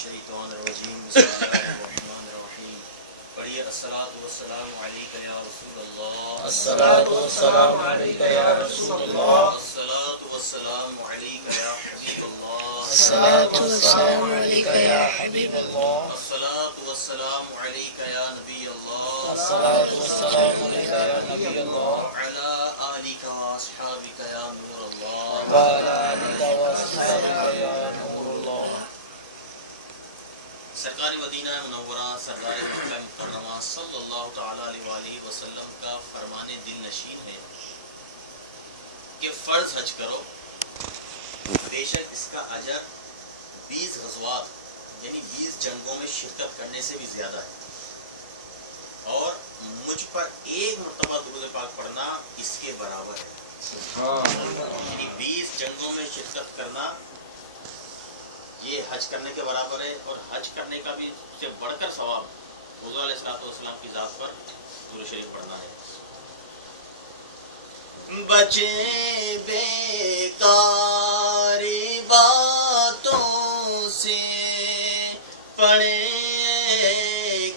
الشیطان الرجیم بسم اللہ الرحمن الرحیم پڑھیے الصلاۃ والسلام علیک یا رسول اللہ الصلاۃ والسلام علیک یا رسول اللہ الصلاۃ والسلام علیک یا حبیب اللہ الصلاۃ والسلام علیک یا حبیب اللہ الصلاۃ والسلام علیک یا نبی اللہ الصلاۃ والسلام علیک یا نبی اللہ علی آلک واصحابک یا نور اللہ وعلی آلک واصحابک یا نور اللہ۔ سرکار مدینہ منورہ سردار مکہ مکرمہ صلی اللہ تعالی علیہ وآلہ وسلم کا فرمان دل نشین ہے کہ فرض حج کرو، بے شک اس کا اجر 20 غزوات یعنی 20 جنگوں میں شرکت کرنے سے بھی زیادہ ہے، اور مجھ پر ایک مرتبہ درود پاک پڑھنا اس کے برابر ہے۔ یعنی 20 جنگوں میں شرکت کرنا یہ حج کرنے کے برابر ہے، اور حج کرنے کا بھی سے بڑھ کر ثواب حضور علیہ الصلوۃ والسلام کی ذات پر درود شریف پڑھنا ہے۔ بچے بیکار باتوں سے پڑھے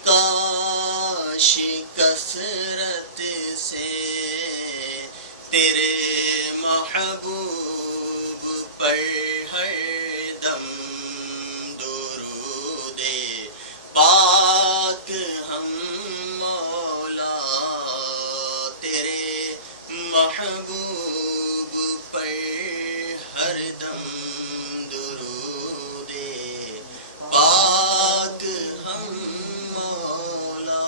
کاش کثرت سے تیرے محبوب پر ہر دم درود پاک ہم مولا تیرے محبوب پر ہر دم درود پاک ہم مولا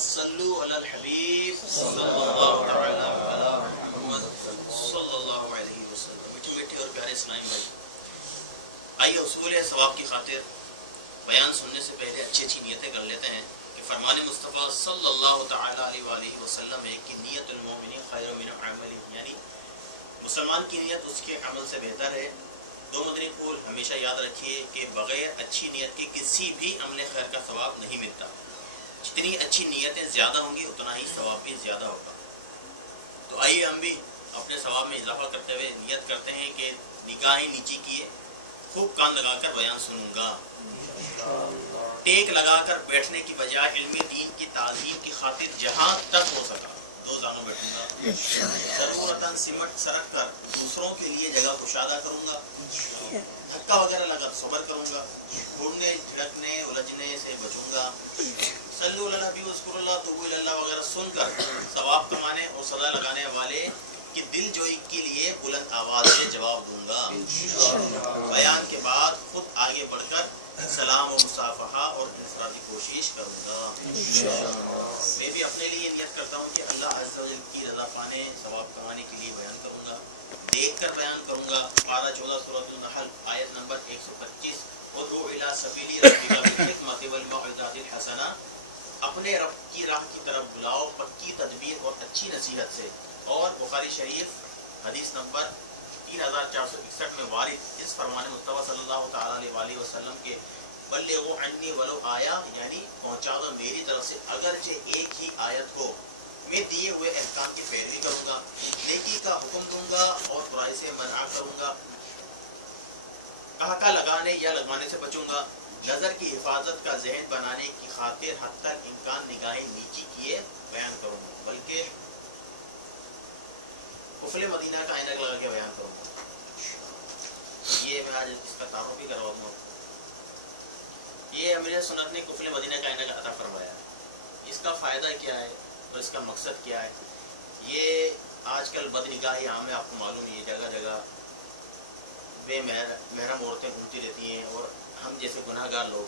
صلو علی الحبیب صلی اللہ تعالی علی محمد صلی اللہ علیہ وسلم۔ میٹھے میٹھے اور پیارے اسلامی بھائی، آئیے اصول ثواب کی خاطر بیان سننے سے پہلے اچھی اچھی نیتیں کر لیتے ہیں کہ فرمان مصطفیٰ صلی اللہ تعالی علیہ وآلہ وسلم ہے کہ نیت المومن خیر من عملہ، یعنی مسلمان کی نیت اس کے عمل سے بہتر ہے۔ دو مدنی پھول ہمیشہ یاد رکھیے کہ بغیر اچھی نیت کے کسی بھی عمل خیر کا ثواب نہیں ملتا۔ جتنی اچھی نیتیں زیادہ ہوں گی اتنا ہی ثواب بھی زیادہ ہوگا۔ تو آئیے ہم بھی اپنے ثواب میں اضافہ کرتے ہوئے نیت کرتے ہیں کہ نگاہیں نیچی کیے خوب کان لگا کر بیان سنوں گا، ٹیک لگا کر بیٹھنے کی بجائے علم دین کی تعظیم کی خاطر جہاں تک ہو سکا دو زانوں بیٹھوں گا، ضرورتاً سمٹ سرک کر دوسروں کے لیے جگہ کشادہ کروں گا، دھکا وغیرہ لگا صبر کروں گا، ڈھونڈنے جھڑکنے الجھنے سے بچوں گا، صلو علی النبی واذکروا اللہ توبوا الی اللہ وغیرہ سن کر ثواب کمانے اور سزا لگانے والے کی دل جوئی کے لیے بلند آواز سے جواب دوں گا۔ بیان کے بعد خود آگے بڑھ کر سلام و مصافحہ اور انفرادی کوشش کروں گا۔ میں بھی اپنے لیے نیت کرتا ہوں کہ اللہ عز و جل کی رضا پانے ثواب کمانے کے لیے بیان کروں گا، دیکھ کر بیان کروں گا۔ پارہ 14 سورۃ النحل آیت نمبر 125، ادعو الی سبیل ربک بالحکمۃ والموعظۃ الحسنہ، اپنے رب کی راہ کی طرف بلاؤ پکی تدبیر اور اچھی نصیحت سے۔ اور بخاری شریف حدیث نمبر 3461 میں وارد اس فرمان مصطفیٰ صلی اللہ تعالی علیہ وآلہ وسلم کے بلغوا عنی ولو آیا، یعنی پہنچا دو میری طرف سے اگرچہ ایک ہی آیت کو، میں دیے ہوئے احکام کی پیروی کروں گا، نیکی کا حکم دوں گا اور برائی سے منع کروں گا، کہا لگانے یا لگوانے سے بچوں گا، نظر کی حفاظت کا ذہن بنانے کی خاطر حد تک امکان نگاہیں نیچی کیے بیان کروں گا، بلکہ قفل مدینہ کا آئینہ لگا کے بیان کروں گا۔ یہ میں آج اس کا تعارف بھی کروا دوں گا۔ یہ امیر سنت نے قفل مدینہ کا آئینہ عطا فرمایا، اس کا فائدہ کیا ہے اور اس کا مقصد کیا ہے؟ یہ آج کل بد نگاہی عام ہے، آپ کو معلوم ہے، جگہ جگہ بے محرم عورتیں گھومتی رہتی ہیں، اور ہم جیسے گناہ گار لوگ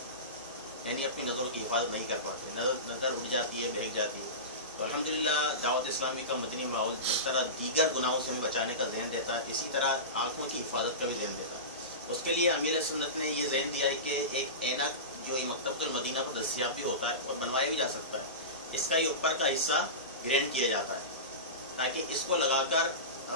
یعنی اپنی نظروں کی حفاظت نہیں کر پاتے، نظر اٹھ جاتی ہے، بہک جاتی ہے۔ تو الحمدللہ دعوت اسلامی کا مدنی ماحول جس طرح دیگر گناہوں سے ہمیں بچانے کا ذہن دیتا ہے، اسی طرح آنکھوں کی حفاظت کا بھی ذہن دیتا ہے۔ اس کے لیے امیر سنت نے یہ ذہن دیا ہے کہ ایک اینک جو مکتبۃ المدینہ پر دستیاب بھی ہوتا ہے اور بنوایا بھی جا سکتا ہے، اس کا یہ اوپر کا حصہ گرینڈ کیا جاتا ہے تاکہ اس کو لگا کر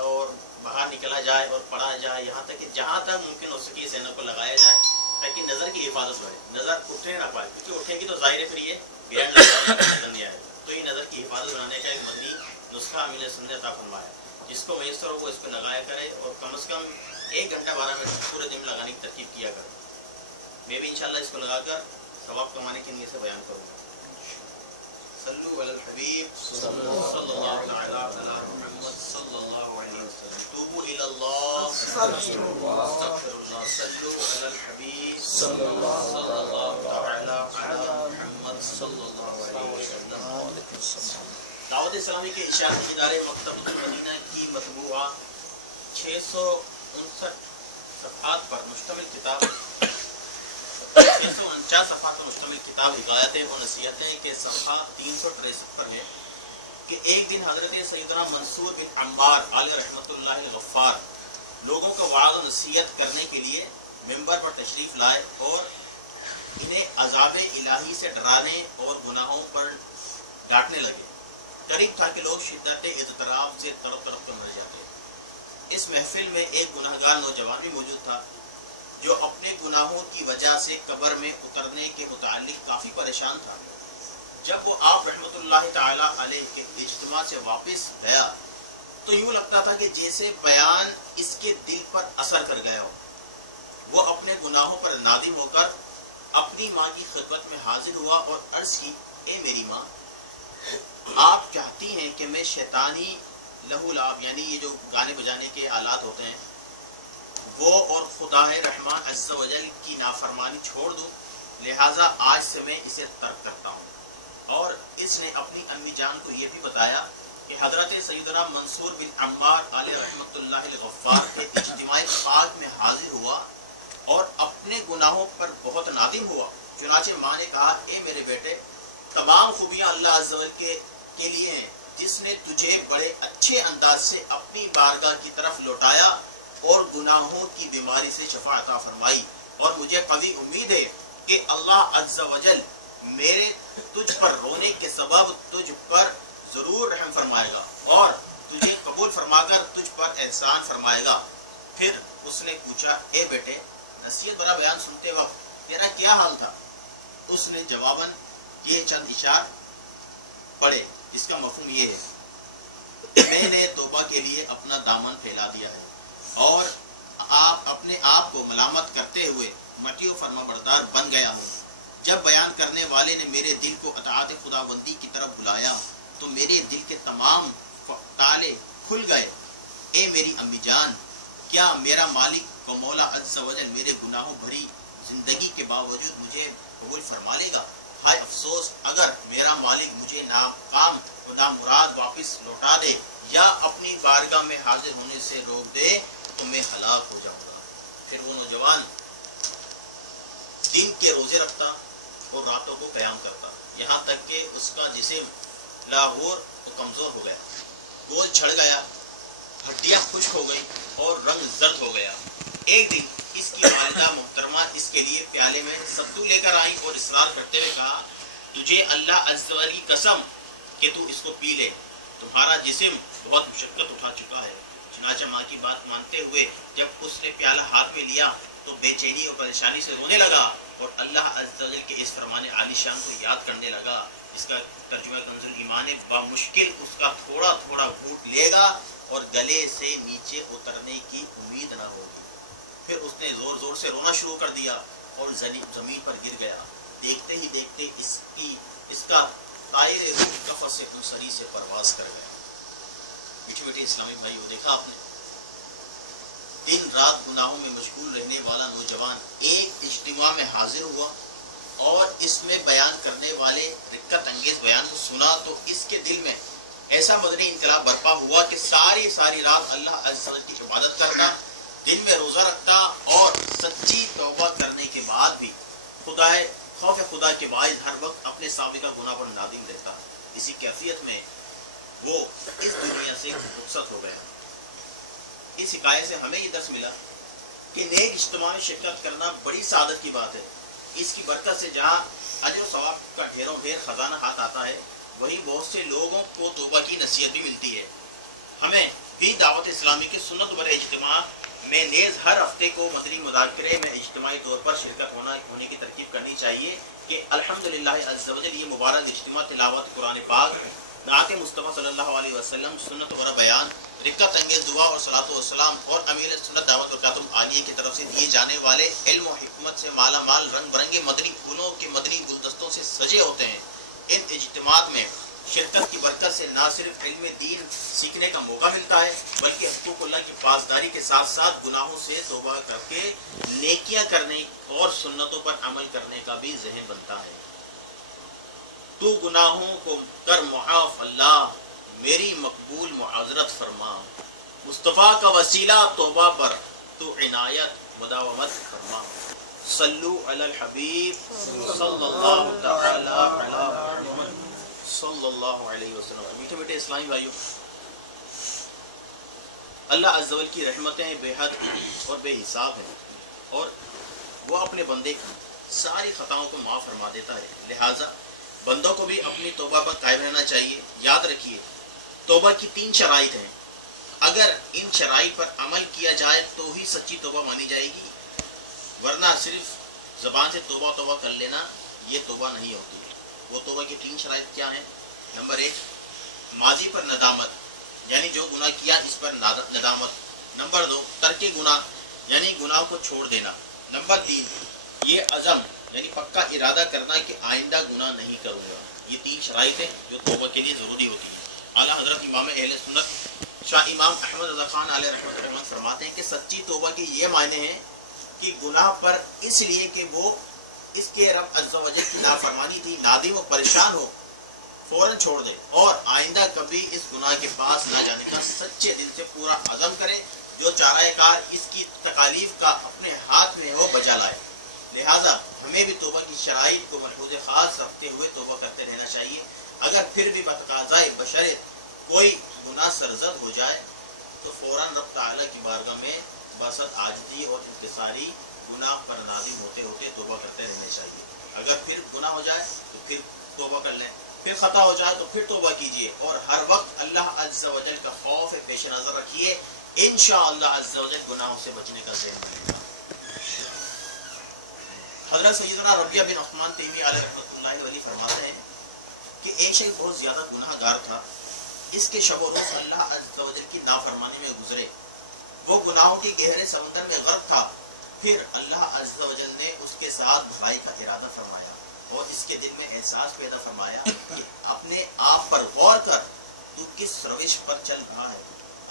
اور باہر نکلا جائے اور پڑھا جائے، یہاں تک کہ جہاں تک ممکن ہو سکے اس اینک کو لگایا جائے تاکہ نظر کی حفاظت ہو، نظر اٹھنے نہ پائے، کیونکہ اٹھے گی تو ظاہر ہے پھر یہ گرینڈ نظر نہیں آئے گا۔ تو یہ نظر کی حفاظت بنانے کا ایک مدنی نسخہ امیر سنت نے عطا فرمایا، جس کو میسر ہو وہ اس کو لگایا کرے، اور کم از کم 1 گھنٹہ 12 منٹ پورے دن لگانے کی ترکیب کیا کرے۔ میں بھی انشاءاللہ اس کو لگا کر ثواب کمانے کی نیت سے بیان کروں گا. صلو علی الحبیب صلی اللہ تعالی علی محمد صلی اللہ علیہ وسلم. توبوا الی اللہ استغفر اللہ. صلو علی الحبیب صلی اللہ تعالی علی محمد صلی اللہ علیہ وسلم. دعوت اسلامی کے اشاعتی ادارے مکتبۃ المدینہ کی مطبوعہ 649 صفحات پر مشتمل کتاب 649 صفحات پر مشتمل کتاب ہدایتیں و نصیحتیں کے صفحہ 363 پر ہے کہ ایک دن حضرت سیدنا منصور بن عمار علیہ رحمۃ اللہ الغفار لوگوں کو وعظ و نصیحت کرنے کے لیے ممبر پر تشریف لائے اور انہیں عذاب الہی سے ڈرانے اور گناہوں پر ڈانٹنے لگے. قریب تھا کہ لوگ شدت اضطراب سے تڑپ تڑپ کر مر جاتے. اس محفل میں ایک گناہگار نوجوان بھی موجود تھا جو اپنے گناہوں کی وجہ سے قبر میں اترنے کے متعلق کافی پریشان تھا. جب وہ آپ رحمۃ اللہ تعالی علیہ کے اجتماع سے واپس گیا تو یوں لگتا تھا کہ جیسے بیان اس کے دل پر اثر کر گیا ہو. وہ اپنے گناہوں پر نادم ہو کر اپنی ماں کی خدمت میں حاضر ہوا اور عرض کی اے میری ماں، آپ چاہتی ہیں کہ میں شیطانی لہو لعب یعنی یہ جو گانے بجانے کے آلات ہوتے ہیں وہ اور خدا رحمان عز و جل کی نافرمانی چھوڑ دوں، لہٰذا آج سے میں اسے ترک کرتا ہوں. اور اس نے اپنی امی جان کو یہ بھی بتایا کہ حضرت سیدنا منصور بن عمار علیہ رحمۃ اللہ الغفار کے اجتماع پاک میں حاضر ہوا اور اپنے گناہوں پر بہت نادم ہوا. چنانچہ ماں نے کہا اے میرے بیٹے، تمام خوبیاں اللہ عز و جل کے لیے ہیں جس نے تجھے بڑے اچھے انداز سے اپنی بارگاہ کی طرف لوٹایا اور گناہوں کی بیماری سے شفا عطا فرمائی. اور مجھے قوی امید ہے کہ اللہ عز و جل میرے تجھ پر رونے کے سبب تجھ پر ضرور رحم فرمائے گا اور تجھے قبول فرما کر تجھ پر احسان فرمائے گا. پھر اس نے پوچھا اے بیٹے، نصیحت بھرا بیان سنتے وقت تیرا کیا حال تھا؟ اس نے جواباً یہ چند اشار پڑھے جس کا مفہوم یہ ہے کہ میں نے توبہ کے لیے اپنا دامن پھیلا دیا ہے اور اپنے آپ کو ملامت کرتے ہوئے مٹی و فرما بردار بن گیا ہوں. جب بیان کرنے والے نے میرے دل کو اطاعت خداوندی کی طرف بلایا تو میرے دل کے تمام تالے کھل گئے. اے میری امی جان، کیا میرا مالک و مولا عز و جل میرے گناہوں بھری زندگی کے باوجود مجھے قبول فرما لے گا؟ ہائے افسوس، اگر میرا مالک مجھے ناکام و نامراد واپس لوٹا دے یا اپنی بارگاہ میں حاضر ہونے سے روک دے تو میں ہلاک ہو جاؤں گا. پھر وہ نوجوان دن کے روزے رکھتا اور راتوں کو قیام کرتا، یہاں تک کہ اس کا جسم لاہور و کمزور ہو گیا، گول چھڑ گیا، ہڈیاں خشک ہو گئی اور رنگ زرد ہو گیا. ایک دن اس کی والدہ محترمہ اس کے لیے پیالے میں ستو لے کر آئی اور اصرار کرتے ہوئے کہا تجھے اللہ عز و جل کی قسم کہ تو اس کو پی لے، تمہارا جسم بہت مشقت اٹھا چکا ہے. چنانچہ ماں کی بات مانتے ہوئے جب اس نے پیالہ ہاتھ میں لیا تو بے چینی اور پریشانی سے رونے لگا اور اللہ عز و جل کے اس فرمان عالی شان کو یاد کرنے لگا. اس کا ترجمہ کنز الایمان ہے، بامشکل اس کا تھوڑا تھوڑا گھونٹ لے گا اور گلے سے نیچے اترنے کی امید نہ ہوگی. پھر اس نے زور زور سے رونا شروع کر دیا اور زمین پر گر گیا. دیکھتے ہی دیکھتے اس کا طائر روح کفر سے خنصری سے پرواز کر گیا. میٹھے میٹھے اسلامی بھائیو، دیکھا آپ نے، دن رات گناہوں میں مشغول رہنے والا نوجوان ایک اجتماع میں حاضر ہوا اور اس میں بیان کرنے والے رقت انگیز بیان کو سنا تو اس کے دل میں ایسا مدنی انقلاب برپا ہوا کہ ساری رات اللہ عز و جل کی عبادت کرتا، دن میں روزہ رکھتا اور سچی توبہ کرنے کے بعد بھی خوف خدا کے باعث ہر وقت اپنے سابقہ گناہ پر نادم رہتا. اسی کیفیت میں وہ اس دنیا سے رخصت ہو گیا. اس حکایت سے ہمیں یہ درس ملا کہ نیک اجتماع میں شرکت کرنا بڑی سعادت کی بات ہے. اس کی برکت سے جہاں اجر و ثواب کا ڈھیروں ڈھیر خزانہ ہاتھ آتا ہے، وہیں بہت سے لوگوں کو توبہ کی نصیحت بھی ملتی ہے. ہمیں بھی دعوت اسلامی کے سنت برے اجتماع میں نیز ہر ہفتے کو مدنی مذاکرے میں اجتماعی طور پر شرکت ہونے کی ترکیب کرنی چاہیے کہ الحمدللہ عز و جل یہ مبارک اجتماع تلاوت قرآن پاک، نعت مصطفیٰ صلی اللہ علیہ وسلم، سنت و بیان، رقت انگیز دعا اور صلاۃ و السلام اور امیر سنت دعوت و خاتم عالیہ کی طرف سے دیے جانے والے علم و حکمت سے مالا مال رنگ برنگے مدنی پھولوں کے مدنی گلدستوں سے سجے ہوتے ہیں۔ ان اجتماعات میں شرکت کی برکت سے نہ صرف علم دین سیکھنے کا موقع ملتا ہے بلکہ حقوق اللہ کی پاسداری کے ساتھ ساتھ گناہوں سے توبہ کر کے نیکیاں کرنے اور سنتوں پر عمل کرنے کا بھی ذہن بنتا ہے۔ تو گناہوں کو کر معاف اللہ، میری مقبول معذرت فرما، مصطفیٰ کا وسیلہ توبہ پر تو عنایت مداومت فرما۔ صلو علی الحبیب صلی اللہ تعالی علی محمد صلی اللہ علیہ وسلم۔ میٹھے میٹھے اسلامی بھائیوں، اللہ عز و جل کی رحمتیں بے حد اور بے حساب ہیں اور وہ اپنے بندے کی ساری خطاؤں کو معاف فرما دیتا ہے، لہٰذا بندوں کو بھی اپنی توبہ پر قائم رہنا چاہیے۔ یاد رکھیے توبہ کی 3 شرائط ہیں، اگر ان شرائط پر عمل کیا جائے تو ہی سچی توبہ مانی جائے گی، ورنہ صرف زبان سے توبہ توبہ کر لینا یہ توبہ نہیں ہوتی ہے۔ وہ توبہ کی 3 شرائط کیا ہیں؟ نمبر 1 ماضی پر ندامت، یعنی جو گناہ کیا اس پر ندامت۔ نمبر 2 ترک گناہ، یعنی گناہ کو چھوڑ دینا۔ نمبر 3 یہ عزم، یعنی پکا ارادہ کرنا کہ آئندہ گناہ نہیں کروں گا۔ یہ 3 شرائط ہیں جو توبہ کے لیے ضروری ہوتی ہیں۔ اعلیٰ حضرت امام اہل سنت شاہ امام احمد رضا خان علیہ رحمۃ اللہ فرماتے ہیں کہ سچی توبہ کے یہ معنی ہیں کہ گناہ پر اس لیے کہ وہ اس کے رب عز و جل کی نافرمانی تھی، نادم و پریشان ہو، فوراً چھوڑ دے اور آئندہ کبھی اس گناہ کے پاس نہ جانے کا سچے دل سے پورا عزم کرے، جو چارہ کار اس کی تکالیف کا اپنے ہاتھ میں ہو بجا لائے۔ لہٰذا ہمیں بھی توبہ کی شرائط کو ملحوظ خاص رکھتے ہوئے توبہ کرتے رہنا چاہیے۔ اگر پھر بھی بتقاضائے بشرط کوئی گناہ سرزد ہو جائے تو فوراً رب تعالیٰ کی بارگاہ میں بسط عاجزی اور انکساری گناہ پر نادم ہوتے ہوتے توبہ کرتے رہنا چاہیے۔ اگر پھر گناہ ہو جائے تو پھر توبہ کر لیں، پھر خطا ہو جائے تو پھر توبہ کیجیے اور ہر وقت اللہ عز و جل کا خوف پیش نظر رکھیے، انشاءاللہ عز و جل گناہوں سے بچنے کا ذہن بنے گا۔ حضرت سیدنا ربیہ بن عثمان تیمی علیہ رحمۃ اللہ علیہ فرماتے ہیں کہ ایک شخص بہت زیادہ گناہ گار تھا، اس کے شب و روز اللہ عز و جل کی نافرمانی میں گزرے، وہ گناہوں کے گہرے سمندر میں غرق تھا۔ پھر اللہ عز و جل نے اس کے ساتھ بھلائی کا ارادہ فرمایا اور اس کے دل میں احساس پیدا فرمایا کہ اپنے آپ پر غور کر، تو کس روش پر چل رہا ہے۔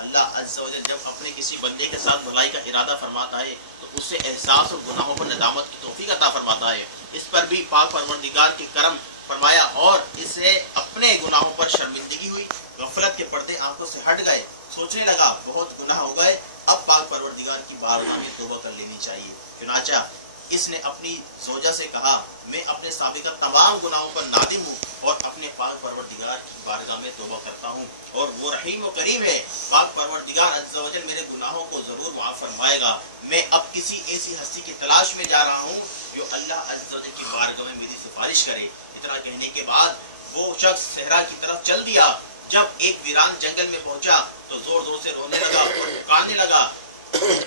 اللہ عز و جل جب اپنے کسی بندے کے ساتھ بھلائی کا ارادہ فرماتا ہے تو اسے احساس اور گناہوں پر ندامت کی توفیق عطا فرماتا ہے۔ اس پر بھی پاک پروردگار کی کرم فرمایا اور اسے اپنے گناہوں پر شرمندگی ہوئی، غفلت کے پردے آنکھوں سے ہٹ گئے، سوچنے لگا بہت گناہ ہو گئے، اب پاک پروردگار کی بارگاہ میں توبہ کر لینی چاہیے۔ چنانچہ اس نے اپنی زوجہ سے کہا میں اپنے سابقہ تمام گناہوں پر نادم ہوں اور اپنے پاک پروردگار کی بارگاہ میں توبہ کرتا ہوں اور وہ رحیم و کریم ہے، پاک پروردگار عز و جل میرے گناہوں کو ضرور معاف فرمائے گا۔ میں اب کسی ایسی ہستی کی تلاش میں جا رہا ہوں جو اللہ عز و جل کی بارگاہ میں میری سفارش کرے۔ اتنا کہنے کے بعد وہ شخص صحرا کی طرف چل دیا۔ جب ایک ویران جنگل میں پہنچا تو زور زور سے رونے لگا اور پکارنے لگا،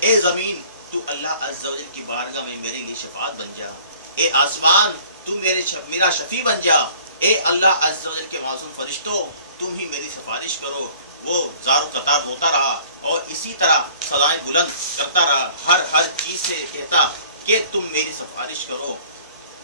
اے زمین تو اللہ عز و جل کی بارگاہ میں میرے لیے شفاعت بن جا، اے آسمان تو میرا شفیع بن جا، اے اللہ عز و جل کے معصوم فرشتوں تم ہی میری سفارش کرو۔ وہ زار و قطار روتا رہا اور اسی طرح صدائیں بلند کرتا رہا، ہر چیز سے کہتا کہ تم میری سفارش کرو،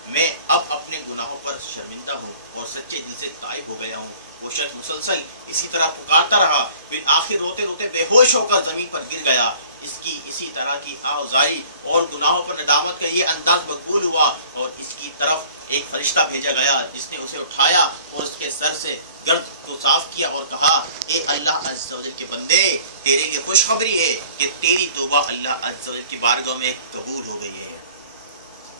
میں اب اپنے گناہوں پر شرمندہ ہوں اور سچے دل سے تائب ہو گیا ہوں۔ وہ شخص مسلسل اسی طرح پکارتا رہا، پھر آخر روتے روتے بے ہوش ہو کر زمین پر گر گیا۔ اس کی اسی طرح کی آہذاری اور گناہوں پر ندامت کا یہ انداز مقبول ہوا اور اس کی طرف ایک فرشتہ بھیجا گیا جس نے اسے اٹھایا اور اس کے سر سے گرد کو صاف کیا اور کہا، اے اللہ عز و جل کے بندے تیرے لیے خوشخبری ہے کہ تیری توبہ اللہ عز و جل کی بارگاہ میں قبول ہو گئی ہے۔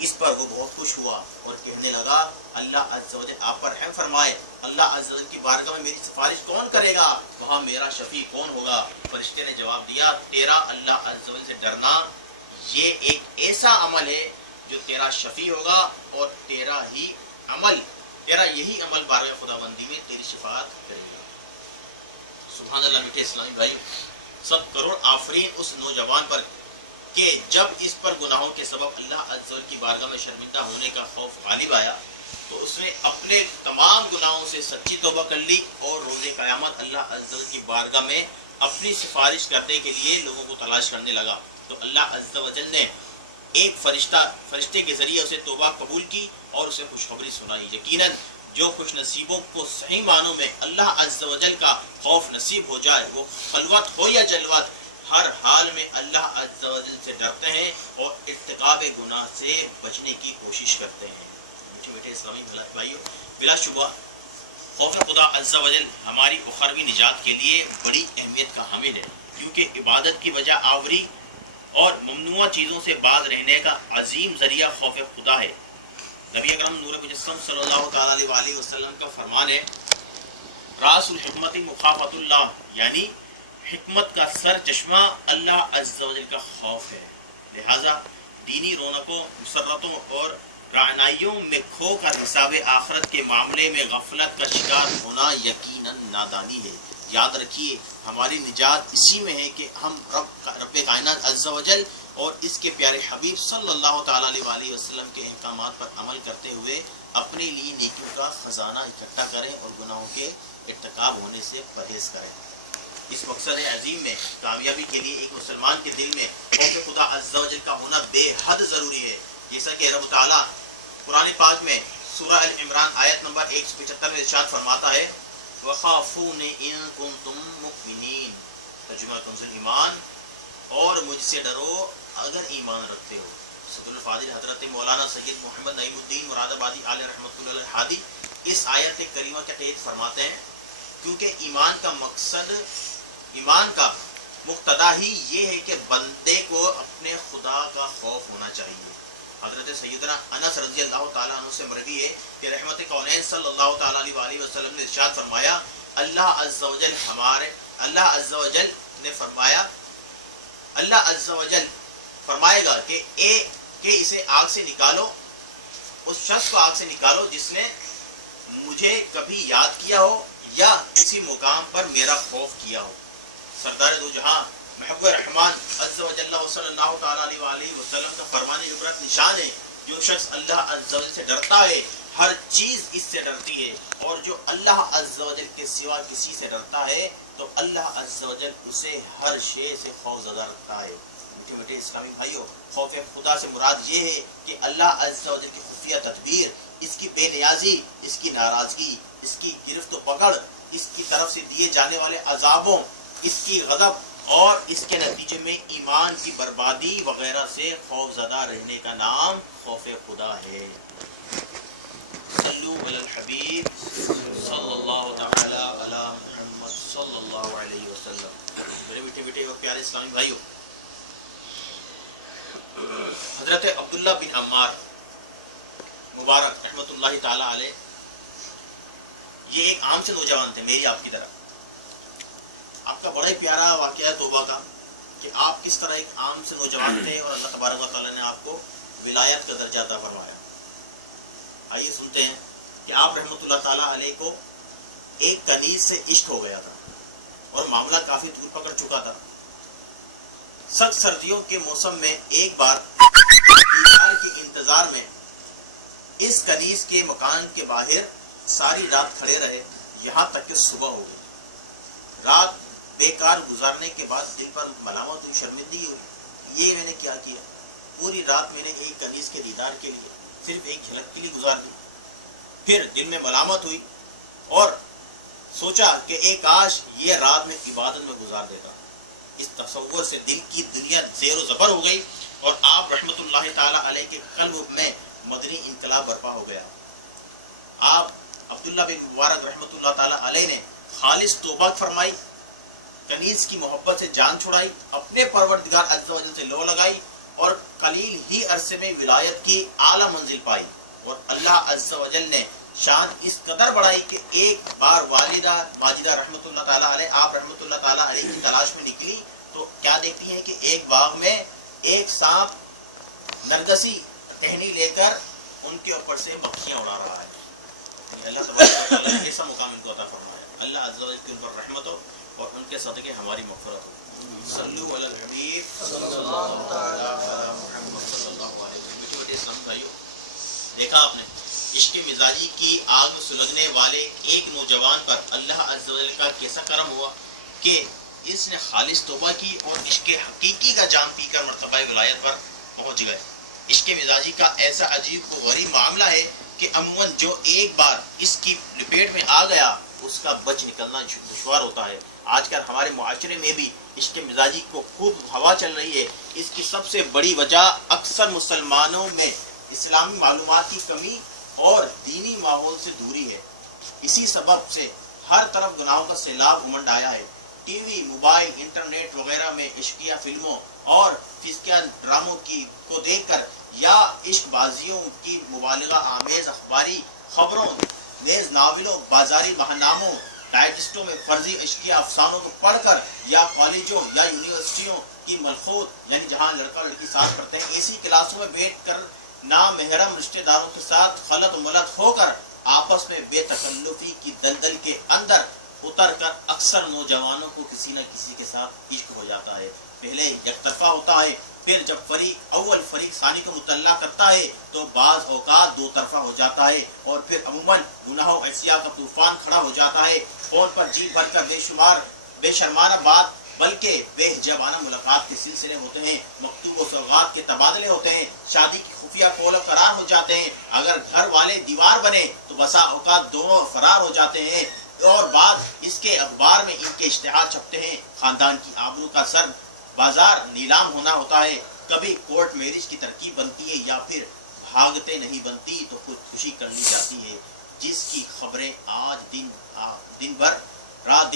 اس پر وہ بہت خوش ہوا اور کہنے لگا، اللہ عز و جل آپ پر رحم فرمائے، اللہ عز و جل کی بارگاہ میں میری سفارش کون کرے گا، وہاں میرا شفیع کون ہوگا؟ فرشتے نے جواب دیا، تیرا اللہ عز و جل سے ڈرنا یہ ایک ایسا عمل ہے جو تیرا شفیع ہوگا اور تیرا یہی عمل بارگاہ خدا بندی میں تیری شفاعت کرے گا۔ سبحان اللہ۔ میٹھے اسلامی بھائی، سب کروڑ آفرین اس نوجوان پر کہ جب اس پر گناہوں کے سبب اللہ عز و جل کی بارگاہ میں شرمندہ ہونے کا خوف غالب آیا تو اس نے اپنے تمام گناہوں سے سچی توبہ کر لی اور روز قیامت اللہ عز و جل کی بارگاہ میں اپنی سفارش کرنے کے لیے لوگوں کو تلاش کرنے لگا۔ تو اللہ عز و جل نے ایک فرشتے کے ذریعے اسے توبہ قبول کی اور اسے خوشخبری سنائی۔ یقیناً جو خوش نصیبوں کو صحیح معنوں میں اللہ عز و جل کا خوف نصیب ہو جائے، وہ خلوت ہو یا جلوت، ہر حال میں اللہ عز و جل سے ڈرتے ہیں اور ارتکاب گناہ سے بچنے کی کوشش کرتے ہیں۔ میٹھے میٹھے اسلامی بھائیوں، بلا شبہ خوف خدا عز و جل ہماری اخروی نجات کے لیے بڑی اہمیت کا حامل ہے، کیونکہ عبادت کی وجہ آوری اور ممنوع چیزوں سے باز رہنے کا عظیم ذریعہ خوف خدا ہے۔ نبی اکرم نور مجسم صلی اللہ تعالی علیہ وسلم کا فرمان ہے، راس الحکمت مخافت اللہ، یعنی حکمت کا سر چشمہ اللہ عز و جل کا خوف ہے۔ لہذا دینی رونقوں، مسرتوں اور رعنائیوں میں کھو کر حساب آخرت کے معاملے میں غفلت کا شکار ہونا یقیناً نادانی ہے۔ یاد رکھیے ہماری نجات اسی میں ہے کہ ہم رب کائنات عز و جل اور اس کے پیارے حبیب صلی اللہ تعالی علیہ وسلم کے احکامات پر عمل کرتے ہوئے اپنے لیے نیکیوں کا خزانہ اکٹھا کریں اور گناہوں کے ارتکاب ہونے سے پرہیز کریں۔ اس مقصد عظیم میں کامیابی کے لیے ایک مسلمان کے دل میں خوف خدا عز و جل کا ہونا بے حد ضروری ہے، جیسا کہ رب تعالیٰ قرآن پاک میں سورہ العمران آیت نمبر 175 میں ارشاد فرماتا ہے، وَخَافُونِ إِن كُنتُم مُؤْمِنِينَ، ترجمہ کنز ایمان، اور مجھ سے ڈرو اگر ایمان رکھتے ہو۔ صدر الفاضل حضرت مولانا سید محمد نعیم الدین مراد آبادی علیہ رحمۃ اللہ الحادی اس آیت کریمہ کے تحت فرماتے ہیں، کیونکہ ایمان کا مقتضا ہی یہ ہے کہ بندے کو اپنے خدا کا خوف ہونا چاہیے۔ حضرت سیدنا انس رضی اللہ تعالیٰ عنہ سے مروی ہے کہ رحمت کونین صلی اللہ تعالیٰ علیہ وسلم نے ارشاد فرمایا، اللہ عز و جل فرمائے گا کہ اسے آگ سے نکالو، اس شخص کو آگ سے نکالو جس نے مجھے کبھی یاد کیا ہو یا کسی مقام پر میرا خوف کیا ہو۔ سردار دو جہاں محب رحمان عز و جل صلی اللہ تعالیٰ علیہ وسلم کا فرمان عبرت نشان ہے، جو شخص اللہ عز و جل سے ڈرتا ہے ہر چیز اس سے ڈرتی ہے، اور جو اللہ عز و جل کے سوا کسی سے ڈرتا ہے تو اللہ عز و جل اسے ہر شے سے خوف زدہ رکھتا ہے۔ میٹھے میٹھے اسلامی بھائیوں، خوف خدا سے مراد یہ ہے کہ اللہ عز و جل کی خفیہ تدبیر، اس کی بے نیازی، اس کی ناراضگی، اس کی گرفت و پکڑ، اس کی طرف سے دیے جانے والے عذابوں، اس کی غضب اور اس کے نتیجے میں ایمان کی بربادی وغیرہ سے خوف زدہ رہنے کا نام خوف خدا ہے۔ صلو علی الحبیب صلی اللہ تعالی علی محمد صلی اللہ علیہ وسلم۔ میرے میٹھے میٹھے اور پیارے اسلامی بھائیوں، حضرت عبداللہ بن عمار مبارک رحمۃ اللہ تعالی علیہ، یہ ایک عام سے نوجوان تھے، میری آپ کی طرح۔ آپ کا بڑا ہی پیارا واقعہ ہے توبہ کا، کہ آپ کس طرح ایک عام سے نوجوان تھے اور اللہ تبارک و تعالیٰ نے آپ کو ولایت کا درجہ عطا فرمایا۔ آئیے سنتے ہیں کہ آپ رحمۃ اللہ تعالیٰ علیہ کو ایک کنیز سے عشق ہو گیا تھا اور معاملہ کافی دور پکڑ چکا تھا۔ سخت سردیوں کے موسم میں ایک بار دیدار کے انتظار میں اس کنیز کے مکان کے باہر ساری رات کھڑے رہے، یہاں تک کہ صبح ہو گئی۔ رات بیکار گزارنے کے بعد دل پر ملامت ہوئی، شرمندگی ہوئی، یہ میں نے کیا کیا، پوری رات میں نے ایک کنیز کے دیدار کے لیے صرف ایک جھلک کے لیے گزار دی۔ پھر دل میں ملامت ہوئی اور سوچا کہ ایک کاش یہ رات میں عبادت میں گزار دیتا۔ اس تصور سے دل کی دنیا زیر و زبر ہو گئی اور آپ رحمت اللہ تعالی علیہ کے قلب میں مدنی انقلاب برپا ہو گیا۔ آپ عبداللہ بن مبارک رحمت اللہ تعالی علیہ نے خالص توبہ فرمائی، کنیز کی محبت سے جان چھڑائی، اپنے پروردگار عز و جل سے لو لگائی اور قلیل ہی عرصے میں ولایت کی اعلیٰ منزل پائی، اور اللہ عز و جل نے شان اس قدر بڑھائی کہ ایک بار والدہ ماجدہ رحمت اللہ تعالیٰ علیہ آپ رحمت اللہ تعالیٰ علیہ کی تلاش میں نکلی تو کیا دیکھتی ہیں کہ ایک باغ میں ایک سانپ نرگسی ٹہنی لے کر ان کے اوپر سے مکھیاں اڑا رہا ہے۔ اللہ تبارک و تعالیٰ نے ایسا مقام ان کو عطا فرمایا۔ اللہ عز و جل کے اوپر رحمت ہو اور ان کے صدقے ہماری مغفرت ہو۔ صلو علی الحبیب صلی اللہ تعالی علی محمد صلی اللہ علیہ وسلم۔ بیٹے بیٹے اسلام بھائیو، دیکھا آپ نے عشق مزاجی کی آگ میں سلگنے والے ایک نوجوان پر اللہ عز و جل کا کیسا کرم ہوا کہ اس نے خالص توبہ کی اور عشق حقیقی کا جام پی کر مرتبہ ولایت پر پہنچ گئے۔ عشق مزاجی کا ایسا عجیب و غریب معاملہ ہے کہ عموماً جو ایک بار اس کی لپیٹ میں آ گیا اس کا بچ نکلنا دشوار ہوتا ہے۔ آج کل ہمارے معاشرے میں بھی عشق مزاجی کو خوب ہوا چل رہی ہے۔ اس کی سب سے بڑی وجہ اکثر مسلمانوں میں اسلامی معلومات کی کمی اور دینی ماحول سے دوری ہے۔ اسی سبب سے ہر طرف گناہوں کا سیلاب امنڈ آیا ہے۔ ٹی وی، موبائل، انٹرنیٹ وغیرہ میں عشقیہ فلموں اور فزیکل ڈراموں کو دیکھ کر یا عشق بازیوں کی مبالغہ آمیز اخباری خبروں، نیز ناولوں، بازاری ناموں، ڈائجسٹوں میں فرضی عشقیہ افسانوں کو پڑھ کر یا کالجوں یا یونیورسٹیوں کی ملخوت یعنی جہاں لڑکا لڑکی ساتھ پڑھتے ہیں ایسی کلاسوں میں بیٹھ کر نامحرم رشتہ داروں کے ساتھ خلط ملط ہو کر آپس میں بے تکلفی کی دلدل کے اندر اتر کر اکثر نوجوانوں کو کسی نہ کسی کے ساتھ عشق ہو جاتا ہے۔ پہلے یک طرفہ ہوتا ہے، پھر جب فریق اول فریق ثانی کو مطلع کرتا ہے تو بعض اوقات دو طرفہ ہو جاتا ہے اور پھر عموماً گناہوں اشیاء کا طوفان کھڑا ہو جاتا ہے۔ فون پر جی بھر کر بے شرمانہ بات بلکہ بے حجابانہ ملاقات کے سلسلے ہوتے ہیں، مکتوب و سوغات کے تبادلے ہوتے ہیں، شادی کی خفیہ کول و قرار ہو جاتے ہیں۔ اگر گھر والے دیوار بنے تو بسا اوقات دونوں فرار ہو جاتے ہیں اور بعد اس کے اخبار میں ان کے اشتہار چھپتے ہیں۔ خاندان کی آبرو کا سر بازار نیلام ہونا ہوتا ہے۔ کبھی کورٹ میرج کی ترکیب بنتی ہے یا پھر بھاگتے نہیں بنتی تو خودکشی کر لی جاتی ہے، جس کی خبریں آج دن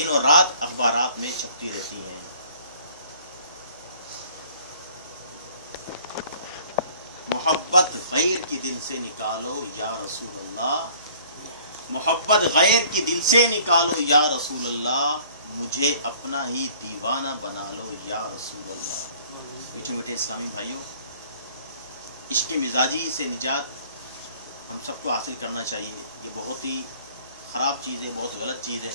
اور رات اخبارات میں چھپتی رہتی ہیں۔ محبت غیر کی دل سے نکالو یا رسول اللہ، محبت غیر کی دل سے نکالو یا رسول اللہ، مجھے اپنا ہی دیوانہ بنا لو یا رسول اللہ۔ میٹھے میٹھے اسلامی بھائیوں، عشق مزاجی سے نجات ہم سب کو حاصل کرنا چاہیے۔ یہ بہت ہی خراب چیز ہے، بہت غلط چیز ہے،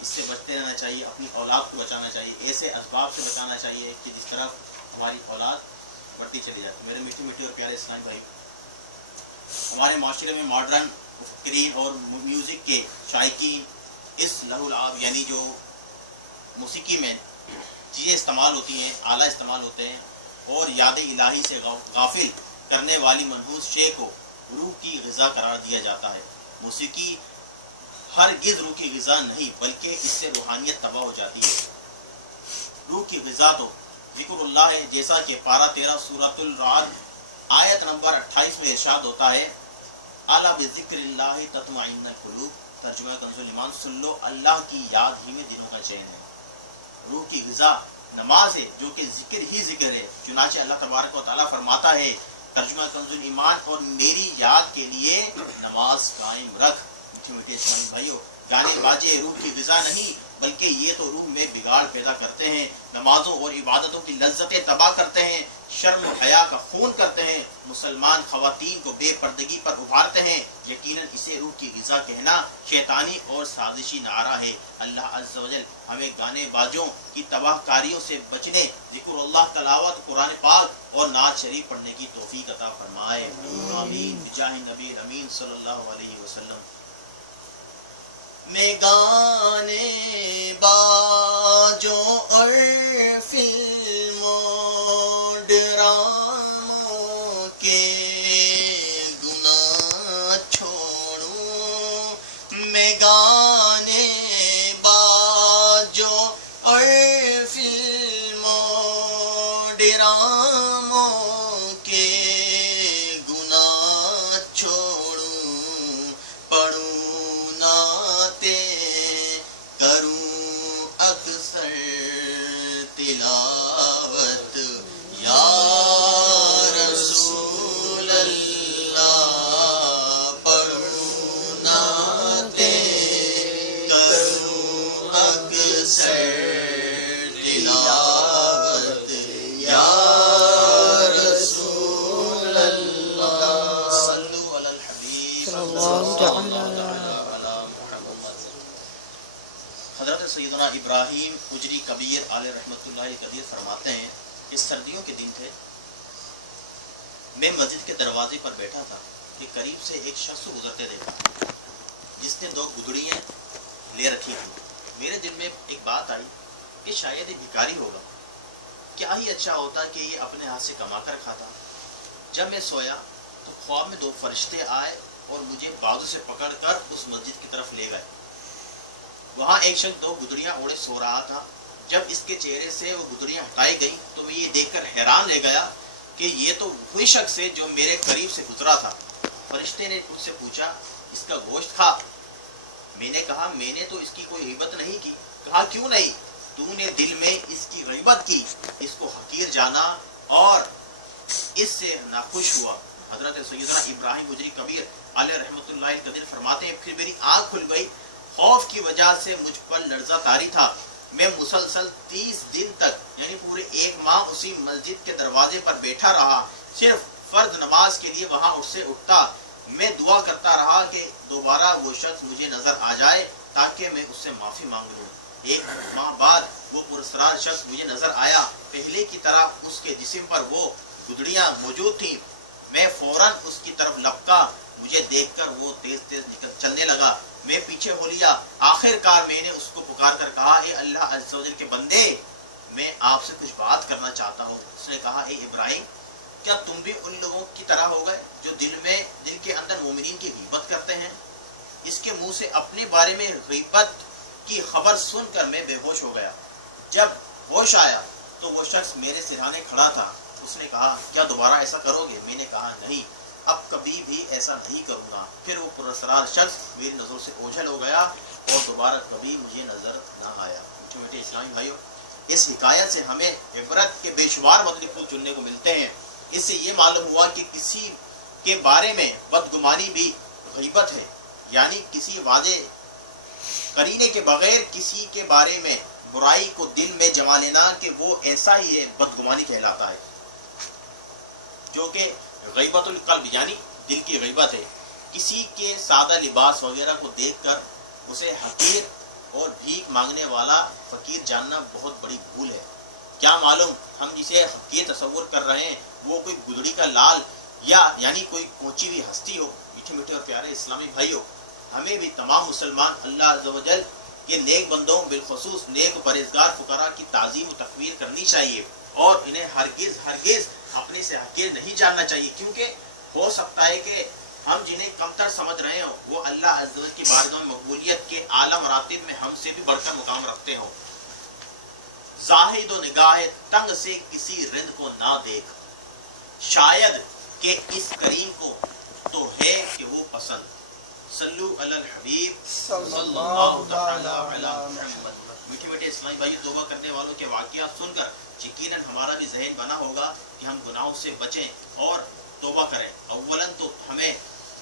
اس سے بچتے رہنا چاہیے، اپنی اولاد کو بچانا چاہیے، ایسے اسباب سے بچانا چاہیے کہ جس طرف ہماری اولاد بڑھتی چلی جاتی۔ میرے میٹھے میٹھے اور پیارے اسلامی بھائی، ہمارے معاشرے میں ماڈرن مفکرین اور میوزک کے شائقین اس لہو العاب یعنی جو موسیقی میں چیزیں استعمال ہوتی ہیں، آلہ استعمال ہوتے ہیں اور یاد الہی سے غافل کرنے والی منحوس شے کو روح کی غذا قرار دیا جاتا ہے۔ موسیقی ہرگز روح کی غذا نہیں بلکہ اس سے روحانیت تباہ ہو جاتی ہے۔ روح کی غذا تو ذکر اللہ ہے، جیسا کہ پارہ 13 سورۃ الرعد آیت نمبر 28 میں ارشاد ہوتا ہے، الا بذکر اللہ تطمئن القلوب، ترجمہ کنز ایمان، سن لو اللہ کی یاد ہی میں دلوں کا چین ہے۔ روح کی غذا نماز ہے جو کہ ذکر ہی ذکر ہے، چنانچہ اللہ تبارک و تعالیٰ فرماتا ہے ترجمہ کنز ایمان، اور میری یاد کے لیے نماز قائم رکھ۔ میٹھے میٹھے اسلامی بھائیوں، گانے باجے روح کی غذا نہیں بلکہ یہ تو روح میں بگاڑ پیدا کرتے ہیں، نمازوں اور عبادتوں کی لذتیں تباہ کرتے ہیں، شرم و حیا کا خون کرتے ہیں، مسلمان خواتین کو بے پردگی پر ابھارتے ہیں۔ یقیناً اسے روح کی غذا کہنا شیطانی اور سازشی نعرہ ہے۔ اللہ عز و جل ہمیں گانے بازوں کی تباہ کاریوں سے بچنے، ذکر اللہ، تلاوت قرآن پاک اور نعت شریف پڑھنے کی توفیق عطا فرمائے، آمین بجاہ نبی امین صلی اللہ علیہ وسلم۔ میں گانے باجوں اور فلموں ڈراموں کے گناہ چھوڑوں، میں گانے باجوں اور فلموں ڈراموں کے گناہ چھوڑوں، پڑھوں کروں اکثر تلاوت یا رسول اللہ، پڑھوں نعتیں کروں اکثر تلاوت یا رسول اللہ، صلو علی الحبیب حضرت سیدنا ابراہیم اجری کبیر علیہ رحمۃ اللہ قدیر فرماتے ہیں کہ سردیوں کے دن تھے، میں مسجد کے دروازے پر بیٹھا تھا کہ قریب سے ایک شخص کو گزرتے دیکھا جس نے 2 گدڑیاں لے رکھی تھی۔ میرے دل میں ایک بات آئی کہ شاید یہ بھکاری ہوگا، کیا ہی اچھا ہوتا کہ یہ اپنے ہاتھ سے کما کر کھاتا۔ جب میں سویا تو خواب میں 2 فرشتے آئے اور مجھے بازو سے پکڑ کر اس مسجد کی طرف لے گئے. وہاں ایک شخص 2 گدڑیاں اوڑے سو رہا تھا. جب اس کے چہرے سے وہ گدڑیاں ہٹائی گئیں تو میں یہ دیکھ کر حیران رہ گیا کہ یہ تو وہی شخص ہے جو میرے قریب سے گزرا تھا. فرشتے نے مجھ سے پوچھا اس کا گوشت کھا؟ میں نے کہا میں نے تو اس کی کوئی غیبت نہیں کی. کہا کیوں نہیں؟ تو نے دل میں اس کی غیبت کی, اس کو حقیر جانا اور اس سے ناخوش ہوا. حضرت سیدنا ابراہیم بجری کبیر علیہ رحمۃ اللہ القدیر فرماتے ہیں پھر میری آنکھ کھل گئی. خوف کی وجہ سے مجھ پر لرزہ طاری تھا. میں مسلسل 30 دن تک یعنی پورے 1 ماہ اسی مسجد کے دروازے پر بیٹھا رہا. صرف فرض نماز کے لیے وہاں سے اٹھتا. میں دعا کرتا رہا کہ دوبارہ وہ شخص مجھے نظر آ جائے تاکہ میں اس سے معافی مانگ لوں. 1 ماہ بعد وہ پراسرار شخص مجھے نظر آیا. پہلے کی طرح اس کے جسم پر وہ گدڑیاں موجود تھیں. میں فوراً اس کی طرف لپکا. مجھے دیکھ کر وہ تیز تیز چلنے لگا. میں پیچھے ہو لیا. آخر کار میں نے اس کو پکار کر کہا اے اللہ عز و جل کے بندے, میں آپ سے کچھ بات کرنا چاہتا ہوں. اس نے کہا اے ابراہیم کیا تم بھی ان لوگوں کی طرح ہو گئے جو دل کے اندر مومنین کی غیبت کرتے ہیں؟ اس کے منہ سے اپنے بارے میں غیبت کی خبر سن کر میں بے ہوش ہو گیا. جب ہوش آیا تو وہ شخص میرے سرہانے کھڑا تھا. اس نے کہا کیا دوبارہ ایسا کرو گے؟ میں نے کہا نہیں, اب کبھی بھی ایسا نہیں کروں گا. پھر وہ پراسرار شخص میری نظروں سے اوجھل ہو گیا اور دوبارہ کبھی مجھے نظر نہ آیا. میٹھے اسلامی بھائیوں, اس حکایت سے ہمیں عبرت کے بے شمار مطلب پھول چننے کو ملتے ہیں. اس سے یہ معلوم ہوا کہ کسی کے بارے میں بدگمانی بھی غیبت ہے, یعنی کسی واضح قرینے کے بغیر کسی کے بارے میں برائی کو دل میں جما لینا کہ وہ ایسا ہی ہے, بدگمانی کہلاتا ہے, جو کہ غیبت القلب یعنی دل کی غیبت ہے. کسی کے سادہ لباس وغیرہ کو دیکھ کر اسے حقیر اور بھیک مانگنے والا فقیر جاننا بہت بڑی بھول ہے. کیا معلوم ہم جسے حقیر تصور کر رہے ہیں وہ کوئی گدڑی کا لال یا یعنی کوئی پہنچی ہوئی ہستی ہو. میٹھے میٹھے اور پیارے اسلامی بھائیوں, ہمیں بھی تمام مسلمان اللہ عز و جل کے نیک بندوں بالخصوص نیک پرہیزگار فقراء کی تعظیم و تکبیر کرنی چاہیے اور انہیں ہرگز اپنے سے حقیر نہیں جاننا چاہیے, کیونکہ ہو سکتا ہے کہ ہم جنہیں کمتر سمجھ رہے ہوں وہ اللہ عز و جل کی بارگاہ میں مقبولیت کے اعلیٰ مراتب میں ہم سے بھی بڑھ کر مقام رکھتے ہوں. زاہد و نگاہ تنگ سے کسی رند کو نہ دیکھ, شاید کہ اس کریم کو تو ہے کہ وہ پسند. صلو علی الحبیب صلی اللہ تعالی علی محمد. میٹھے میٹھے اسلامی بھائی, توبہ کرنے والوں کے واقعات سن کر یقیناً ہمارا بھی ذہن بنا ہوگا کہ ہم گناہوں سے بچیں اور توبہ کریں. اولاً تو ہمیں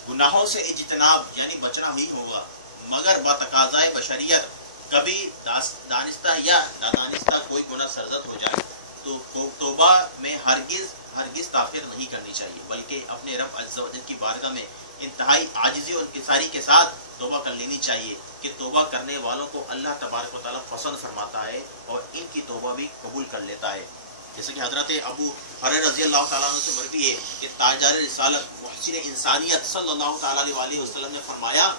گناہوں سے اجتناب یعنی بچنا ہی ہوگا, مگر بتقاضائے بشریت کبھی دانستہ یا نادانستہ کوئی گناہ سرزد ہو جائے تو توبہ میں ہرگز تاخیر نہیں کرنی چاہیے, بلکہ اپنے رب عز و جل کی بارگاہ میں انتہائی عاجزی اور انکساری کے ساتھ توبہ کر لینی چاہیے کہ توبہ کرنے والوں کو اللہ تبارک و تعالیٰ پسند فرماتا ہے اور ان کی توبہ بھی قبول کر لیتا ہے. جیسے کہ حضرت ابو ہریرہ رضی اللہ تعالیٰ عنہ سے مروی ہے کہ تاجدار رسالت محسن انسانیت صلی اللہ تعالیٰ علیہ وسلم نے فرمایا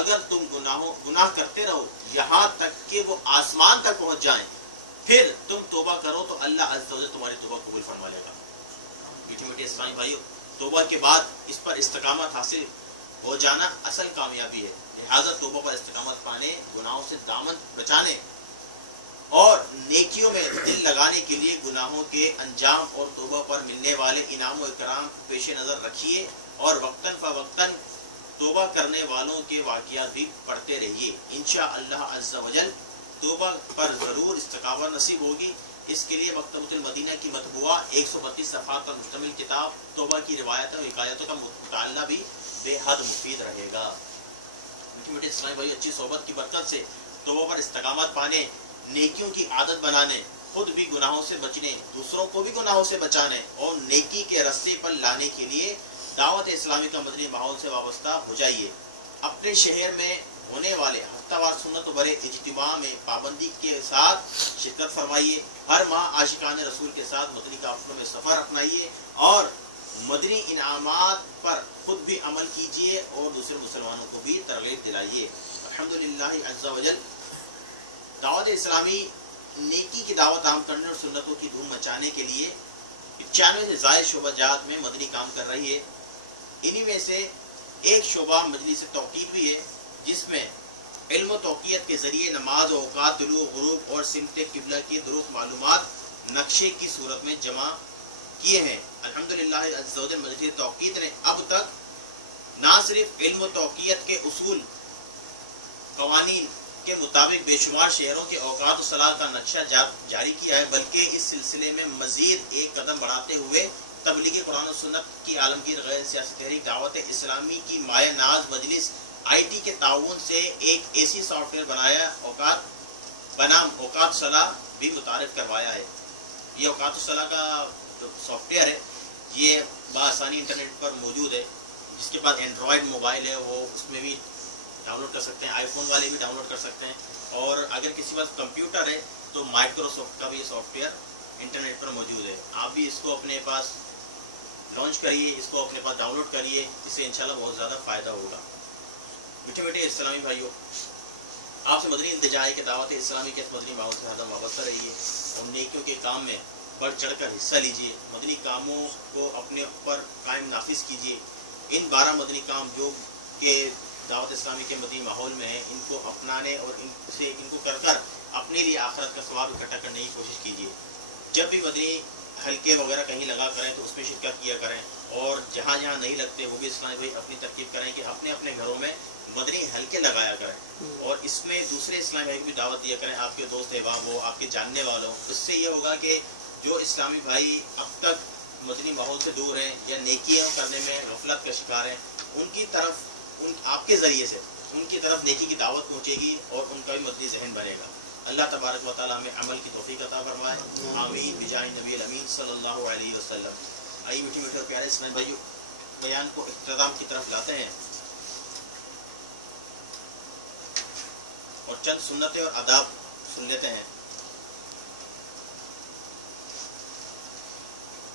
اگر تم گناہ کرتے رہو یہاں تک کہ وہ آسمان تک پہنچ جائیں, پھر تم توبہ کرو تو اللہ عز و جل تمہاری توبہ قبول فرما لے گا. میٹھے میٹھے اسلامی بھائیوں, توبہ کے بعد اس پر استقامت حاصل ہو جانا اصل کامیابی ہے. لہٰذا توبہ پر استقامت پانے, گناہوں سے دامن بچانے اور نیکیوں میں دل لگانے کے لیے گناہوں کے انجام اور توبہ پر ملنے والے انعام و اکرام پیش نظر رکھیے اور وقتاً فوقتاً توبہ کرنے والوں کے واقعات بھی پڑھتے رہیے. انشاءاللہ عز و جل توبہ پر ضرور استقامت نصیب ہوگی. اس کے لیے مکتبۃ المدینہ کی مطبوعہ 132 صفحات پر مشتمل کتاب توبہ کی روایتوں اور حکایتوں کا مطالعہ بھی بے حد مفید رہے گا. میٹھے میٹھے اسلامی بھائی, اچھی صحبت کی برکت سے توبہ پر استقامت پانے, نیکیوں کی عادت بنانے, خود بھی گناہوں سے بچنے, دوسروں کو بھی گناہوں سے بچانے اور نیکی کے رستے پر لانے کے لیے دعوت اسلامی کا مدنی ماحول سے وابستہ ہو جائیے. اپنے شہر میں ہونے والے ہفتہ وار سنت و برے اجتماع میں پابندی کے ساتھ شرکت فرمائیے. ہر ماہ عاشقان رسول کے ساتھ مدنی قافلوں میں سفر اپنائیے اور مدنی انعامات پر خود بھی عمل کیجیے اور دوسرے مسلمانوں کو بھی ترغیب دلائیے. الحمدللہ عز و جل دعوت اسلامی نیکی کی دعوت عام کرنے اور سنتوں کی دھوم مچانے کے لیے 95 سے زائد شعبہ جات میں مدنی کام کر رہی ہے. انہی میں سے ایک شعبہ مجلس توقیت بھی ہے، جس میں علم و توقیت کے ذریعے نماز و اوقات، طلوع و غروب اور سمت قبلہ کی درست معلومات نقشے کی صورت میں جمع کیے ہیں. الحمدللہ عز و جل مجلس توقیت نے اب تک نہ صرف علم و توقیت کے اصول قوانین کے مطابق بے شمار شہروں کے اوقات و صلاح کا نقشہ جاری کیا ہے، بلکہ اس سلسلے میں مزید ایک قدم بڑھاتے ہوئے تبلیغ قرآن و سنت کی عالمگیر غیر سیاسی تحریک دعوت اسلامی کی مایہ ناز مجلس IT کے تعاون سے ایک ایسی سافٹ ویئر بنایا بنام اوقات صلاح بھی متعارف کروایا ہے. یہ اوقات صلاح کا جو سافٹ ویئر ہے یہ بآسانی انٹرنیٹ پر موجود ہے. جس کے بعد اینڈرائڈ موبائل ہے وہ اس میں بھی ڈاؤن لوڈ کر سکتے ہیں، آئی فون والے بھی ڈاؤن لوڈ کر سکتے ہیں، اور اگر کسی کے پاس کمپیوٹر ہے تو مائکروسافٹ کا بھی یہ سافٹ ویئر انٹرنیٹ پر موجود ہے. آپ بھی اس کو اپنے پاس لانچ کریے، اس کو اپنے پاس ڈاؤن لوڈ کریے، اس سے انشاءاللہ بہت زیادہ فائدہ ہوگا. میٹھے میٹھے اسلامی بھائیوں، آپ سے مدنی التجا ہے کہ دعوت اسلامی کے مدنی ماحول سے ہردم وابستہ رہیے اور نیکیوں کے کام میں بڑھ چڑھ کر حصہ لیجیے. مدنی کاموں کو اپنے اوپر قائم نافذ کیجیے. ان 12 مدنی کام جو کہ دعوت اسلامی کے مدنی ماحول میں ہیں، ان کو اپنانے اور ان کو کر کر اپنے لیے آخرت کا ثواب اکٹھا کرنے کی کوشش کیجیے. جب بھی مدنی حلقے وغیرہ کہیں لگا کریں تو اس میں شرکت کیا کریں، اور جہاں جہاں نہیں لگتے وہ بھی اسلامی بھائی اپنی ترکیب کریں کہ اپنے اپنے گھروں میں مدنی حلقے لگایا کریں، اور اس میں دوسرے اسلامی بھائی کو بھی دعوت دیا کریں، آپ کے دوست احباب ہو، آپ کے جاننے والوں. اس سے یہ ہوگا کہ جو اسلامی بھائی اب تک مدنی ماحول سے دور ہیں یا نیکیاں کرنے میں غفلت کا شکار ہیں، ان کی طرف آپ کے ذریعے سے ان کی طرف نیکی کی دعوت پہنچے گی اور ان کا بھی مدنی ذہن بنے گا. اللہ تبارک و تعالیٰ ہمیں عمل کی توفیق عطا فرمائے. آمین بجاہ نبی الامین صلی اللہ علیہ وسلم. آئیے میٹھے میٹھے پیارے اسلامی بھائیو، بیان کو اختتام کی طرف لاتے ہیں اور چند سنتیں اور آداب سن لیتے ہیں.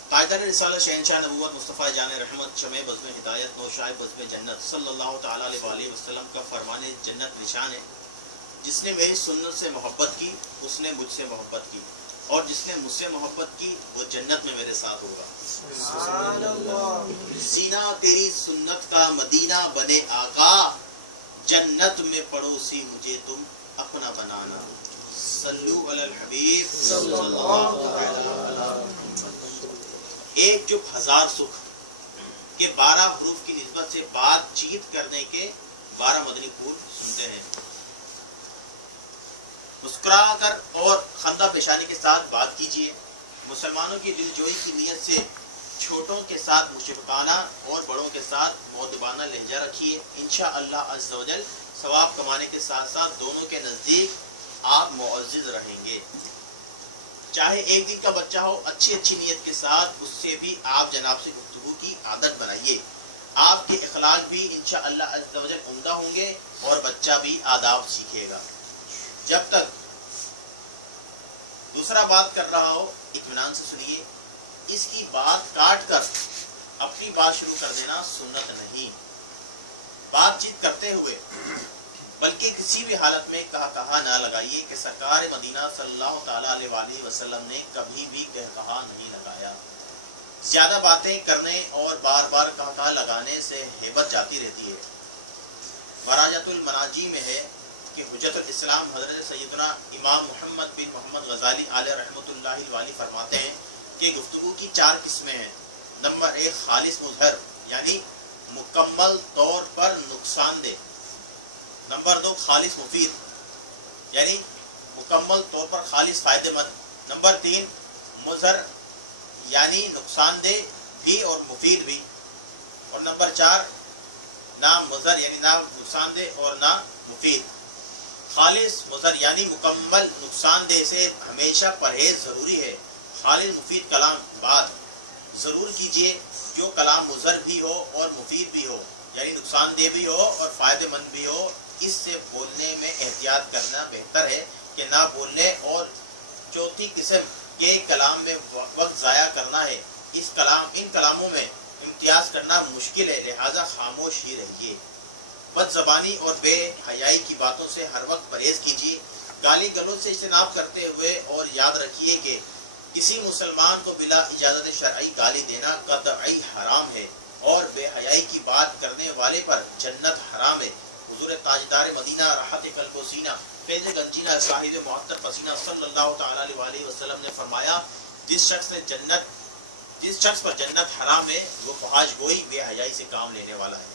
تاجدار رسالہ شہنشاہ نبوت مصطفیٰ جان رحمت شمع بزم ہدایت نوشائے بزم جنت صلی اللہ تعالیٰ علیہ وسلم کا فرمان جنت نشان ہے: جس نے میری سنت سے محبت کی اس نے مجھ سے محبت کی، اور جس نے مجھ سے محبت کی وہ جنت میں میرے ساتھ ہوگا. سبحان اللہ. سینہ تیری سنت کا مدینہ بنے آقا، جنت میں پڑوسی مجھے تم اپنا بنانا. صلو علی الحبیب صلی اللہ علیہ وسلم. ایک چپ ہزار سکھ کے 12 حروف کی نسبت سے بات چیت کرنے کے 12 مدنی پھول سنتے ہیں. مسکرا کر اور خندہ پیشانی کے ساتھ بات کیجیے. مسلمانوں کی دل جوئی کی نیت سے چھوٹوں کے ساتھ مشفقانہ اور بڑوں کے ساتھ مؤدبانہ لہجہ رکھیے. انشاءاللہ عز و جل ثواب کمانے کے ساتھ ساتھ دونوں کے نزدیک آپ معزز رہیں گے. چاہے ایک دن کا بچہ ہو، اچھی نیت کے ساتھ اس سے بھی آپ جناب سے گفتگو کی عادت بنائیے. آپ کے اخلاق بھی انشاءاللہ عز و جل عمدہ ہوں گے اور بچہ بھی آداب سیکھے گا. جب تک دوسرا بات کر رہا ہو اطمینان سے سنیے. اس کی بات کاٹ کر اپنی بات شروع کر دینا سنت نہیں. بات چیت کرتے ہوئے بلکہ کسی بھی حالت میں کہا نہ لگائیے کہ سرکار مدینہ صلی اللہ تعالیٰ علیہ وسلم نے کبھی بھی کہا نہیں لگایا. زیادہ باتیں کرنے اور بار بار کہا لگانے سے ہیبت جاتی رہتی ہے. مراجعۃ المناجی میں ہے کہ حجت الاسلام حضرت سیدنا امام محمد بن محمد غزالی علیہ رحمۃ اللہ الوالی فرماتے ہیں کہ گفتگو کی 4 قسمیں ہیں. نمبر 1 خالص مظہر یعنی مکمل طور پر نقصان دہ. نمبر 2 خالص مفید یعنی مکمل طور پر خالص فائدہ مند. نمبر 3 مظہر یعنی نقصان دہ بھی اور مفید بھی. اور نمبر 4 نہ مظہر یعنی نہ نقصان دہ اور نہ مفید. خالص مظہر یعنی مکمل نقصان دہ سے ہمیشہ پرہیز ضروری ہے. خالص مفید کلام بات ضرور کیجیے جو کلام مظہر بھی ہو اور مفید بھی ہو، یعنی نقصان دہ بھی ہو اور فائدہ مند بھی ہو. اس سے بولنے میں احتیاط کرنا بہتر ہے کہ نہ بولنے. اور چوتھی قسم کے کلام میں وقت ضائع کرنا ہے. ان کلاموں میں امتیاز کرنا مشکل ہے، لہذا خاموش ہی رہیے. بد زبانی اور بے حیائی کی باتوں سے ہر وقت پرہیز کیجیے. گالی گلوچ سے اجتناب کرتے ہوئے، اور یاد رکھیے کہ کسی مسلمان کو بلا اجازت شرعی گالی دینا قطعی حرام ہے اور بے حیائی کی بات کرنے والے پر جنت حرام ہے۔ حضور تاجدار مدینہ راحت قلب و سینہ فیض گنجینہ صاحب معطر پسینہ صلی اللہ تعالی علیہ وآلہ وسلم نے فرمایا جس شخص پر جنت حرام ہے وہ فحاش گوئی بے حیائی سے کام لینے والا ہے۔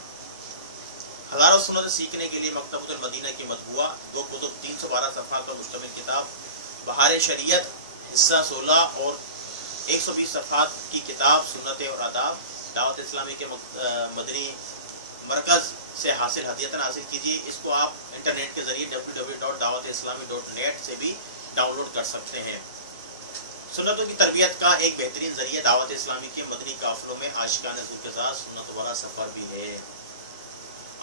ہزاروں سنت سیکھنے کے لیے مکتبۃ المدینہ کی مطبوعہ 2 کتب 312 صفحات پر مشتمل کتاب بہار شریعت حصہ 16 اور 120 صفحات کی کتاب سنت اور آداب دعوت اسلامی کے مدنی مرکز سے ہدیتاً حاصل کیجیے۔ اس کو آپ انٹرنیٹ کے ذریعے www.dawatislami.net سے بھی ڈاؤن لوڈ کر سکتے ہیں۔ سنتوں کی تربیت کا ایک بہترین ذریعہ دعوت اسلامی کے مدنی قافلوں میں عاشقان حضور کے ساتھ سنت والا سفر بھی ہے۔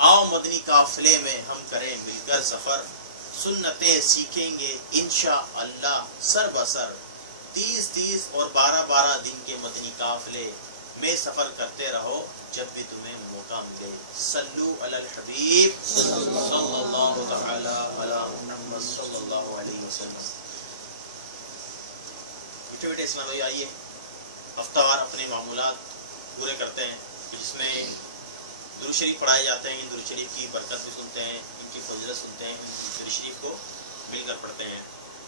آؤ مدنی قافلے میں ہم کریں مل کر سفر، سنتیں سیکھیں گے انشاءاللہ سر بسر، 30 اور 12 دن کے مدنی قافلے میں سفر کرتے رہو جب بھی تمہیں موقع ملے۔ صلو علی الحبیب صلی اللہ تعالی علی محمد صلی اللہ علیہ وسلم۔ بیٹے اسلام بھائی آئیے ہفتہ وار اپنے معمولات پورے کرتے ہیں جس میں درود شریف پڑھائے جاتے ہیں۔ ان درود شریف کی برکت بھی سنتے ہیں، ان کی فضیلت سنتے ہیں، ان کی درود شریف کو مل کر پڑھتے ہیں۔